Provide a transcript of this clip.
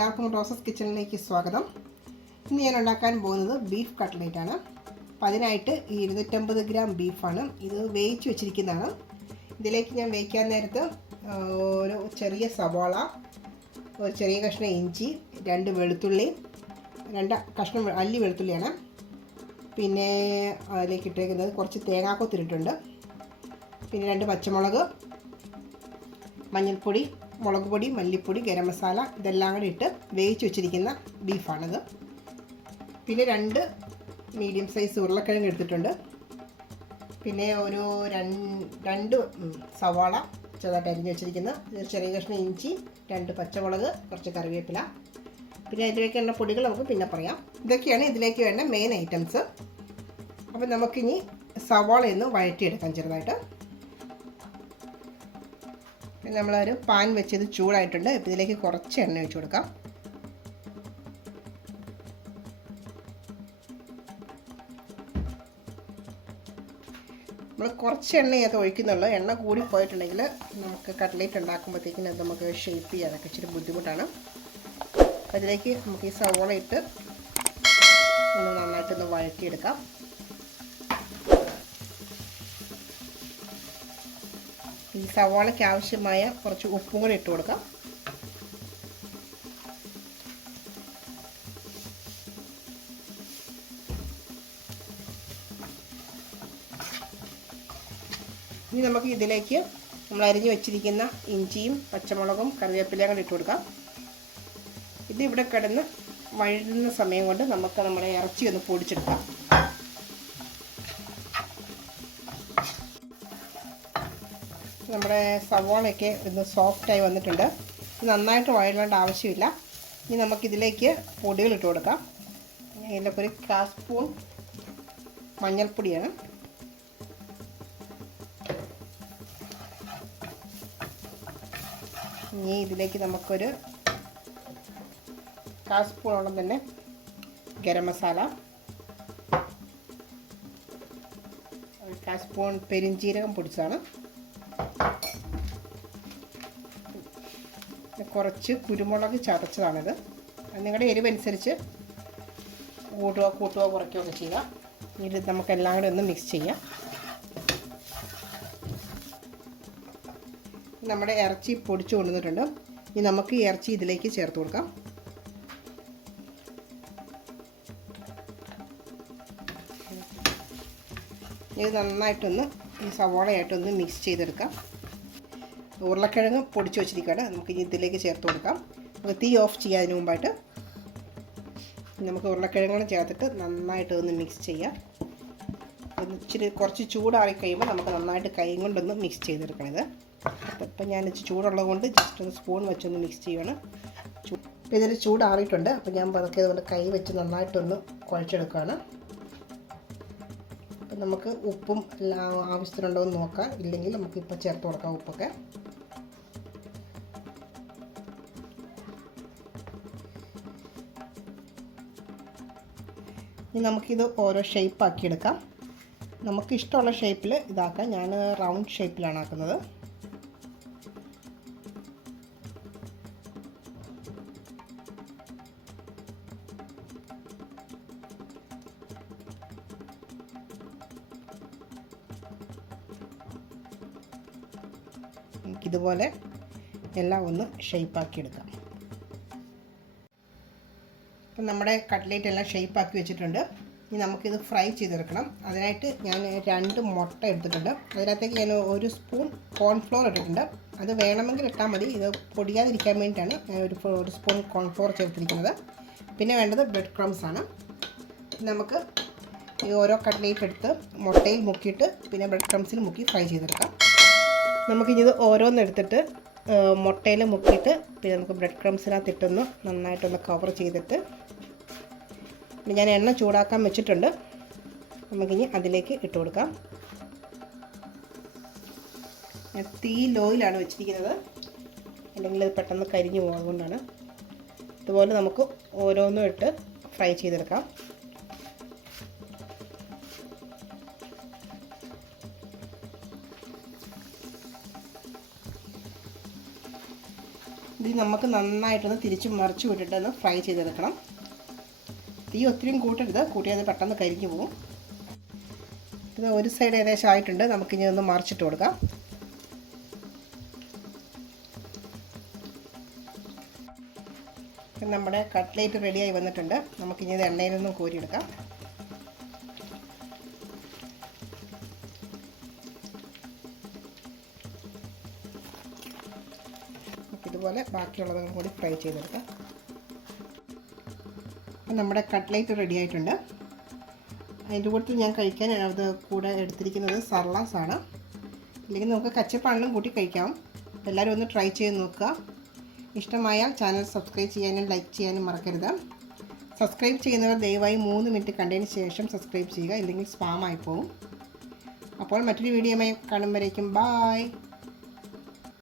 എല്ലാവർക്കും റോസസ് കിച്ചണിലേക്ക് സ്വാഗതം. ഇന്ന് ഞാൻ ഉണ്ടാക്കാൻ പോകുന്നത് ബീഫ് കട്ട്ലേറ്റ് ആണ്. അപ്പോൾ അതിനായിട്ട് 250 ഗ്രാം ബീഫാണ്. ഇത് വേവിച്ച് വെച്ചിരിക്കുന്നതാണ്. ഇതിലേക്ക് ഞാൻ വേവിക്കാൻ നേരത്ത് ഒരു ചെറിയ സവാള, ഒരു ചെറിയ കഷ്ണം ഇഞ്ചി, 2 വെളുത്തുള്ളി, 2 കഷ്ണം അല്ലി വെളുത്തുള്ളിയാണ്. പിന്നെ അതിലേക്ക് ഇട്ടേക്കുന്നത് കുറച്ച് തേങ്ങാക്കൊത്തിരിട്ടുണ്ട്. പിന്നെ 2 പച്ചമുളക്, മഞ്ഞൾപ്പൊടി, മുളക് പൊടി, മല്ലിപ്പൊടി, ഗരം മസാല ഇതെല്ലാം കൂടി ഇട്ട് വേവിച്ച് വെച്ചിരിക്കുന്ന ബീഫാണിത്. പിന്നെ 2 മീഡിയം സൈസ് ഉരുളക്കിഴങ്ങ് എടുത്തിട്ടുണ്ട്. പിന്നെ ഒരു 2 സവാള ചെറുതായിട്ട് അരിഞ്ഞ് വെച്ചിരിക്കുന്ന ചെറിയ കഷ്ണം ഇഞ്ചി, 2 പച്ചമുളക്, കുറച്ച് കറിവേപ്പില. പിന്നെ ഇതിലേക്കുള്ള പൊടികൾ നമുക്ക് പിന്നെ പറയാം. ഇതൊക്കെയാണ് ഇതിലേക്ക് വേണ്ട മെയിൻ ഐറ്റംസ്. അപ്പം നമുക്കിനി സവാളയൊന്ന് വഴറ്റിയെടുക്കാം ചെറുതായിട്ട്. നമ്മളൊരു പാൻ വെച്ചത് ചൂടായിട്ടുണ്ട്. ഇപ്പം ഇതിലേക്ക് കുറച്ച് എണ്ണ ഒഴിച്ച് കൊടുക്കാം. നമ്മൾ കുറച്ച് എണ്ണയത് ഒഴിക്കുന്നുള്ളൂ. എണ്ണ കൂടി പോയിട്ടുണ്ടെങ്കിൽ നമുക്ക് കട്ട്ലേറ്റ് ഉണ്ടാക്കുമ്പോഴത്തേക്കിന് അത് നമുക്ക് ഷേപ്പ് ചെയ്യാനൊക്കെ ഇച്ചിരി ബുദ്ധിമുട്ടാണ്. അപ്പം അതിലേക്ക് നമുക്ക് ഈ സവോള ഇട്ട് ഒന്ന് നന്നായിട്ടൊന്ന് വഴറ്റിയെടുക്കാം. ഈ സവാളയ്ക്ക് ആവശ്യമായ കുറച്ച് ഉപ്പും കൂടി ഇട്ട് കൊടുക്കാം. ഇനി നമുക്ക് ഇതിലേക്ക് നമ്മൾ അരിഞ്ഞു വെച്ചിരിക്കുന്ന ഇഞ്ചിയും പച്ചമുളകും കറിവേപ്പിലയും കൂടി ഇട്ട് കൊടുക്കാം. ഇതിവിടെ കിടന്ന് വഴുന്ന സമയം കൊണ്ട് നമുക്ക് നമ്മുടെ ഇറച്ചി ഒന്ന് പൊടിച്ചെടുക്കാം. നമ്മുടെ സവാളയൊക്കെ ഒന്ന് സോഫ്റ്റായി വന്നിട്ടുണ്ട്. നന്നായിട്ട് വഴലേണ്ട ആവശ്യമില്ല. ഇനി നമുക്കിതിലേക്ക് പൊടികൾ ഇട്ട് കൊടുക്കാം. ഇതിലേക്ക് ഒരു 1/4 സ്പൂൺ മഞ്ഞൾപ്പൊടിയാണ്. ഇനി ഇതിലേക്ക് നമുക്കൊരു 1/4 സ്പൂണോളം തന്നെ ഗരം മസാല, 1/4 സ്പൂൺ പെരിഞ്ജീരകം പൊടിച്ചതാണ്, കുറച്ച് കുരുമുളക് ചതച്ചതാണിത്. നിങ്ങളുടെ എരിവനുസരിച്ച് കൂട്ടുകയോ കുറയ്ക്കുകയോ ഒക്കെ ചെയ്യുക. ഇത് നമുക്കെല്ലാം കൂടെ ഒന്ന് മിക്സ് ചെയ്യാം. നമ്മുടെ ഇറച്ചി പൊടിച്ചു കൊണ്ടുവന്നിട്ടുണ്ട്. ഇനി നമുക്ക് ഈ ഇറച്ചി ഇതിലേക്ക് ചേർത്ത് കൊടുക്കാം. ഇത് നന്നായിട്ടൊന്ന് ഈ സവാളയായിട്ടൊന്ന് മിക്സ് ചെയ്തെടുക്കാം. ഉരുളക്കിഴങ്ങ് പൊടിച്ച് വെച്ചിരിക്കുകയാണ്. നമുക്ക് ഇനി ഇതിലേക്ക് ചേർത്ത് കൊടുക്കാം. നമുക്ക് തീ ഓഫ് ചെയ്യാതിന് മുമ്പായിട്ട് നമുക്ക് ഉരുളക്കിഴങ്ങ് ചേർത്തിട്ട് നന്നായിട്ട് ഒന്ന് മിക്സ് ചെയ്യാം. ഇച്ചിരി കുറച്ച് ചൂടാറി കഴിയുമ്പോൾ നമുക്ക് നന്നായിട്ട് കൈ കൊണ്ടൊന്ന് മിക്സ് ചെയ്തെടുക്കണത്. ഇപ്പം ഞാൻ ചൂടുള്ളത് കൊണ്ട് ജസ്റ്റ് ഒന്ന് സ്പൂൺ വെച്ചൊന്ന് മിക്സ് ചെയ്യുകയാണ്. അപ്പോൾ ഇതിൽ ചൂടാറിയിട്ടുണ്ട്. അപ്പോൾ ഞാൻ പതുക്കിയതുകൊണ്ട് കൈ വെച്ച് നന്നായിട്ടൊന്ന് കുഴച്ചെടുക്കുകയാണ്. അപ്പം നമുക്ക് ഉപ്പും എല്ലാം ആവശ്യത്തിനുണ്ടോ എന്ന് നോക്കാം. ഇല്ലെങ്കിൽ നമുക്കിപ്പോൾ ചേർത്ത് കൊടുക്കാം ഉപ്പൊക്കെ. ഇനി നമുക്കിത് ഓരോ ഷേപ്പാക്കി എടുക്കാം. നമുക്ക് ഇഷ്ടമുള്ള ഷേപ്പിൽ ഇതാക്കാം. ഞാൻ റൗണ്ട് ഷേപ്പിലാണ് ആക്കുന്നത്. ഇതുപോലെ എല്ലാം ഒന്ന് ഷേപ്പാക്കി എടുക്കാം. അപ്പം നമ്മുടെ കട്ട്ലേറ്റ് എല്ലാം ഷേപ്പാക്കി വെച്ചിട്ടുണ്ട്. ഇനി നമുക്കിത് ഫ്രൈ ചെയ്തെടുക്കണം. അതിനായിട്ട് ഞാൻ 2 മുട്ട എടുത്തിട്ടുണ്ട്. അതിനകത്തേക്ക് ഞാൻ 1 സ്പൂൺ കോൺഫ്ലോർ ഇട്ടിട്ടുണ്ട്. അത് വേണമെങ്കിൽ ഇട്ടാൽ മതി. ഇത് പൊടിയാതിരിക്കാൻ വേണ്ടിയിട്ടാണ് ഞാൻ ഒരു സ്പൂൺ കോൺഫ്ലോർ ചേർത്തിരിക്കുന്നത്. പിന്നെ വേണ്ടത് ബ്രെഡ് ക്രംസ് ആണ്. നമുക്ക് ഈ ഓരോ കട്ട്ലേറ്റ് എടുത്ത് മുട്ടയിൽ മുക്കിയിട്ട് പിന്നെ ബ്രെഡ് ക്രംസിൽ മുക്കി ഫ്രൈ ചെയ്തെടുക്കാം. നമുക്കിത് ഓരോന്നെടുത്തിട്ട് മുട്ടയിൽ മുക്കിയിട്ട് പിന്നെ നമുക്ക് ബ്രെഡ് ക്രംസിനകത്ത് ഇട്ടൊന്ന് നന്നായിട്ടൊന്ന് കവർ ചെയ്തിട്ട് ഞാൻ എണ്ണ ചൂടാക്കാൻ വെച്ചിട്ടുണ്ട്. നമുക്കിനി അതിലേക്ക് ഇട്ട് കൊടുക്കാം. ഞാൻ തീ ലോയിലാണ് വെച്ചിരിക്കുന്നത്, അല്ലെങ്കിൽ അത് പെട്ടെന്ന് കരിഞ്ഞു പോകും. അതുകൊണ്ടാണ്. ഇതുപോലെ നമുക്ക് ഓരോന്നും ഇട്ട് ഫ്രൈ ചെയ്തെടുക്കാം. ഇത് നമുക്ക് നന്നായിട്ടൊന്ന് തിരിച്ച് മറിച്ച് വിട്ടിട്ടൊന്ന് ഫ്രൈ ചെയ്തെടുക്കണം. തീ ഒത്തിരിയും കൂട്ടരുത്, കൂട്ടിയത് പെട്ടെന്ന് കരിഞ്ഞു പോകും. ഇത് ഒരു സൈഡ് ഏകദേശം ആയിട്ടുണ്ട്. നമുക്കിനി ഒന്ന് മറിച്ചിട്ട് കൊടുക്കാം. നമ്മുടെ കട്ട്ലേറ്റ് റെഡിയായി വന്നിട്ടുണ്ട്. നമുക്കിനി ഇത് എണ്ണയിൽ നിന്നും കോരിയെടുക്കാം. ഇതുപോലെ ബാക്കിയുള്ളതും കൂടി ഫ്രൈ ചെയ്തെടുക്കാം. നമ്മുടെ കട്ട്ലേറ്റ് റെഡി ആയിട്ടുണ്ട്. അതിൻ്റെ കൂട്ടത്തിൽ ഞാൻ കഴിക്കാൻ അത് കൂടെ എടുത്തിരിക്കുന്നത് സർലാസ് ആണ്. അല്ലെങ്കിൽ നമുക്ക് കച്ചപ്പാണെങ്കിലും കൂട്ടി കഴിക്കാം. എല്ലാവരും ഒന്ന് ട്രൈ ചെയ്ത് നോക്കുക. ഇഷ്ടമായാൽ ചാനൽ സബ്സ്ക്രൈബ് ചെയ്യാനും ലൈക്ക് ചെയ്യാനും മറക്കരുത്. സബ്സ്ക്രൈബ് ചെയ്യുന്നവർ ദയവായി 3 മിനിറ്റ് കണ്ടതിന് ശേഷം സബ്സ്ക്രൈബ് ചെയ്യുക, ഇല്ലെങ്കിൽ സ്പാം ആയി പോകും. അപ്പോൾ മറ്റൊരു വീഡിയോയുമായി കാണുമ്പോഴേക്കും ബായ്.